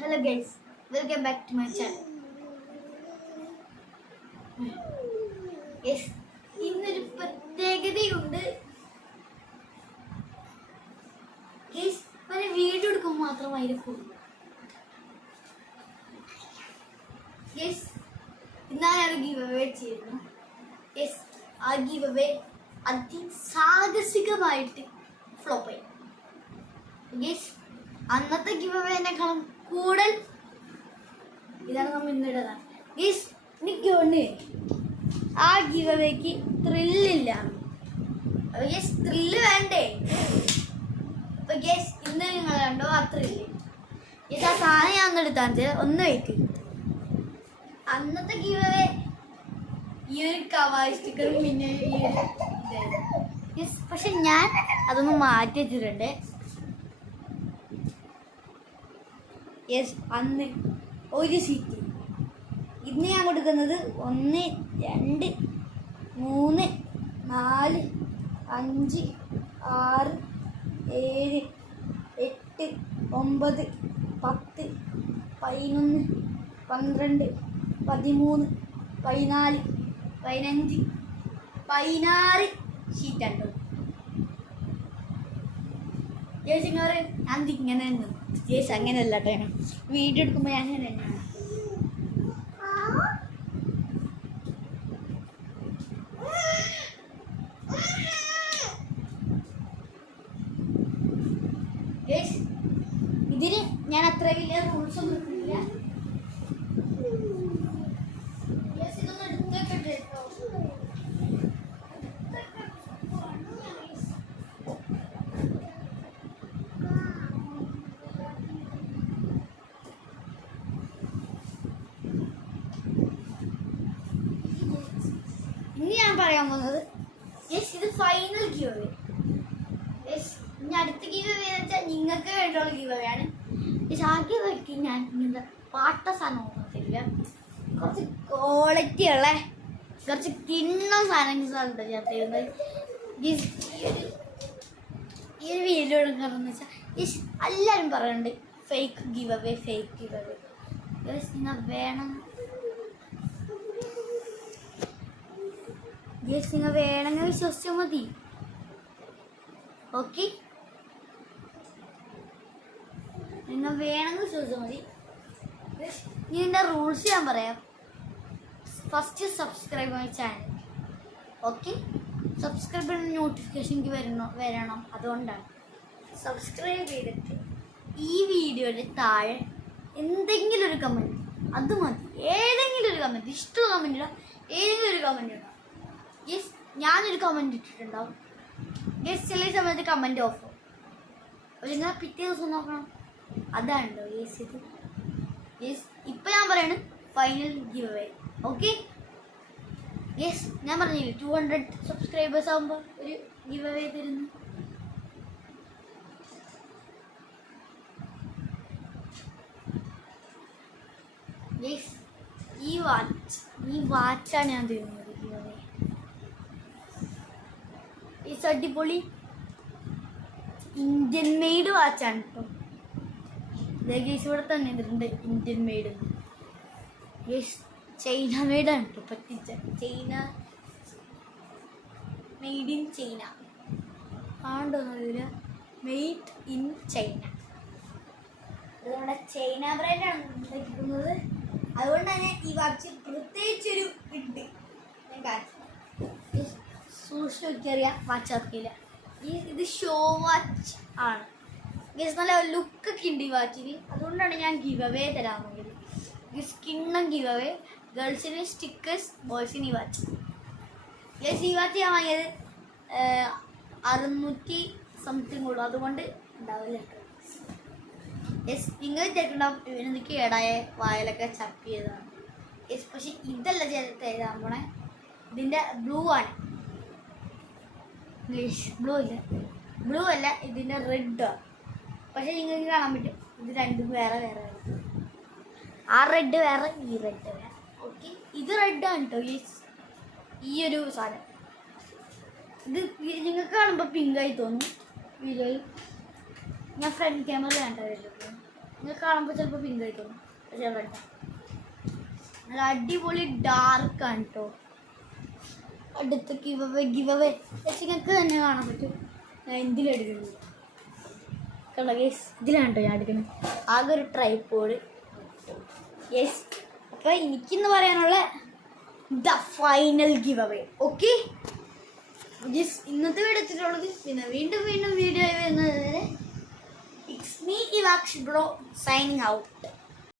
Hello guys, welcome back to my channel. Yes, ഇന്നൊരു പ്രത്യേകതയുണ്ട്. Guys, ഒരു വീഡിയോ എടുക്കുമ്പോൾ മാത്രമായിരിക്കും. Yes, ഇന്നാണ് ഗിവ് അവേ ചെയ്യുന്നത്. Yes, ആ ഗിവ് അവേ അതിസാഹസികമായിട്ട് ഫ്ലോപ്പ് ആയി. Yes, അന്നത്തെ ഗിവ് അവേനേക്കാളും കൂടുതൽ ഇതാണ് നമ്മൾ ഇന്നിടുന്നത്. ഗീസ് എനിക്ക് കൊണ്ട് ആ ഗിവ് അവേക്ക് ത്രില്ലില്ല. ഗീസ് ത്രില്ല് വേണ്ടേ? അപ്പൊ ഗീസ് ഇന്ന് നിങ്ങൾ കണ്ടോ ആ ത്രില്ല്. ഗീസ് ആ സാധനം ഞാൻ ഒന്നെടുത്താൽ ഒന്ന് വയ്ക്ക്. അന്നത്തെ ഗിവ് അവേ ഈ ഒരു കവായ് സ്റ്റിക്കറും പിന്നെ ഈ ഒരു ഇതായിരുന്നു. ഗീസ് പക്ഷെ ഞാൻ അതൊന്ന് മാറ്റി വെച്ചിട്ടുണ്ട്. യെസ്, അന്ന് ഒരു സീറ്റ്. ഇന്ന് ഞാൻ കൊടുക്കുന്നത് 1 2 3 4 5 6 7 8 9 10 11 12 13 14 15 16 ഷീറ്റുണ്ട്. ചേച്ചിങ്ങോറ് ഞാൻ ഇങ്ങനെ തന്നെ. ചേച്ചി അങ്ങനെയല്ല കേട്ടോ, വീഡിയോ എടുക്കുമ്പോൾ ഞാൻ അങ്ങനെ തന്നെയാണ്. ഇതിന് ഞാൻ അത്ര വലിയ റൂൾസ് ഒന്നും ഇട്ടില്ല. ഇതൊന്നും എടുത്തേക്കട്ടെ കേട്ടോ. ഇനി ഞാൻ പറയാൻ പോകുന്നത് യെസ്, ഇത് ഫൈനൽ ഗിവ് അവേ. യെസ്, ഇനി അടുത്ത ഗിവ് അവേ എന്ന് വെച്ചാൽ നിങ്ങൾക്ക് വേണ്ടിയുള്ള ഗിവ് അവേ ആണ്. യെസ്, ആ ഗിവ് അവേക്ക് ഞാൻ ഇങ്ങനത്തെ പാട്ട സാധനം നോക്കത്തില്ല. കുറച്ച് ക്വാളിറ്റി ഉള്ള കുറച്ച് കിണ്ണം സാധനങ്ങൾ ചേർത്തിരുന്നത്. യെസ്, ഈ ഒരു വീഡിയോ എടുക്കണമെന്ന് വെച്ചാൽ യെസ് എല്ലാവരും പറയുന്നുണ്ട് fake give away, fake give away. Yes, നിങ്ങൾ വേണം. യെസ്, നിങ്ങൾ വേണമെങ്കിൽ വിശ്വസിച്ചാൽ മതി. ഓക്കെ, നിങ്ങൾ വേണമെങ്കിൽ വിശ്വസിച്ചാൽ മതി. ഇതിൻ്റെ റൂൾസ് ഞാൻ പറയാം. First subscribe my channel. Okay, subscribe ചെയ്യുന്ന നോട്ടിഫിക്കേഷൻ വരണം. അതുകൊണ്ടാണ് സബ്സ്ക്രൈബ് ചെയ്തിട്ട് ഈ വീഡിയോയുടെ താഴെ എന്തെങ്കിലും ഒരു കമൻറ്റ്, അത് മതി. ഏതെങ്കിലും ഒരു കമൻറ്റ്, ഇഷ്ടമുള്ള കമൻറ്റ് ഇടാം. ഏതെങ്കിലും ഒരു കമൻറ്റ് ഇടാം. യെസ്, ഞാനൊരു കമൻറ്റ് ഇട്ടിട്ടുണ്ടാവും. യെസ്, ചില സമയത്ത് കമൻറ്റ് ഓഫ് ആവും. നിങ്ങൾ പിറ്റേ ദിവസം നോക്കണം. അതാണല്ലോ യെസ് ഇത്. യെസ്, ഇപ്പം ഞാൻ പറയാണ് final give away. Okay, yes, ഞാൻ പറഞ്ഞില്ലേ 200 സബ്സ്ക്രൈബേഴ്സ് ആകുമ്പോൾ ഒരു ഗിവ് അവേ തരുന്നു. യെസ്, ഈ വാച്ചാണ് ഞാൻ തരുന്നത് ഗിവ് അവേ. യെസ്, അടിപൊളി ഇന്ത്യൻ മെയ്ഡ് വാച്ചാണ് കേട്ടോ. ഗേസ് ഇവിടെ തന്നെ ഇട്ടിട്ടുണ്ട് ഇന്ത്യൻ മെയ്ഡ്. യെസ്, ചൈന മെയ്ഡാണ് കേട്ടോ. പറ്റിച്ച ചൈന മെയ്ഡ് ഇൻ ചൈന ആണ്ടോന്നില്ല, മെയ്ഡ് ഇൻ ചൈന. അത് നമ്മുടെ ചൈന ബ്രാൻഡാണ് ഉണ്ടാക്കിയിരിക്കുന്നത്. അതുകൊണ്ട് തന്നെ ഈ വാച്ച് പ്രത്യേകിച്ചൊരു ഇട്ട് ഞാൻ കാണിച്ചു. സൂക്ഷിച്ച് നോക്കിയറിയാം, വാച്ച് ആർക്കില്ല. ഇത് ഷോ വാച്ച് ആണ്. ഗസ്, നല്ല ലുക്കൊക്കെ ഉണ്ട് ഈ വാച്ചിന്. അതുകൊണ്ടാണ് ഞാൻ ഗിവ് അവേ തരാൻ നോക്കിയത്. സ്കിന്നും ഗിവ് അവേ, ഗേൾസിന് സ്റ്റിക്കേഴ്സ്, ബോയ്സിന് ഈ വാച്ച്. ഗസ്, ഈ വാച്ച് ഞാൻ വാങ്ങിയത് 600 സംതിങ് ഉള്ളൂ. അതുകൊണ്ട് ഉണ്ടാവില്ല കേട്ടോ. യെസ്, നിങ്ങൾ വിചാരിക്കുണ്ടാവും ഇവനെന്ത് കേടായ വായലൊക്കെ ചപ്പ് ചെയ്തതാണ്. യെസ്, പക്ഷെ ഇതല്ല ചെയ്താൽ പോണേ. ഇതിൻ്റെ ബ്ലൂ ആണ്. ബ്ലൂ അല്ല, ഇതിൻ്റെ റെഡാണ്. പക്ഷെ നിങ്ങൾക്ക് കാണാൻ പറ്റും ഇത് രണ്ടും വേറെ വേറെ. ആ റെഡ് വേറെ, ഈ റെഡ് വേറെ. ഓക്കെ, ഇത് റെഡാണ് കേട്ടോ. ഈ ഒരു സാധനം ഇത് നിങ്ങൾക്ക് കാണുമ്പോൾ പിങ്കായി തോന്നും വീഡിയോയിൽ. ഞാൻ ഫ്രണ്ട് ക്യാമറ വേണ്ട വരുന്നത്. നിങ്ങൾക്ക് കാണുമ്പോൾ ചിലപ്പോൾ പിങ്ക് ആയിക്കോളും, പക്ഷേ വേണ്ട. നല്ല അടിപൊളി ഡാർക്കാണ് കേട്ടോ. അടുത്ത ഗിവ് അവേ പക്ഷെ നിങ്ങൾക്ക് തന്നെ കാണാൻ പറ്റും. ഞാൻ എന്തിലെടുക്കുന്നത് കണ്ടോ ഗേസ്, ഇതിലാണ് കേട്ടോ ഞാൻ എടുക്കുന്നത്. ആകെ ഒരു ട്രൈപോഡ്. യെസ്, അപ്പോൾ എനിക്കിന്ന് പറയാനുള്ള the final give away. Okay, yes, ഇന്നത്തെ വീഡിയോ എത്തിയിട്ടുള്ളത്. പിന്നെ വീണ്ടും വീഡിയോ വരുന്നത് it's me Ivaksh bro signing out.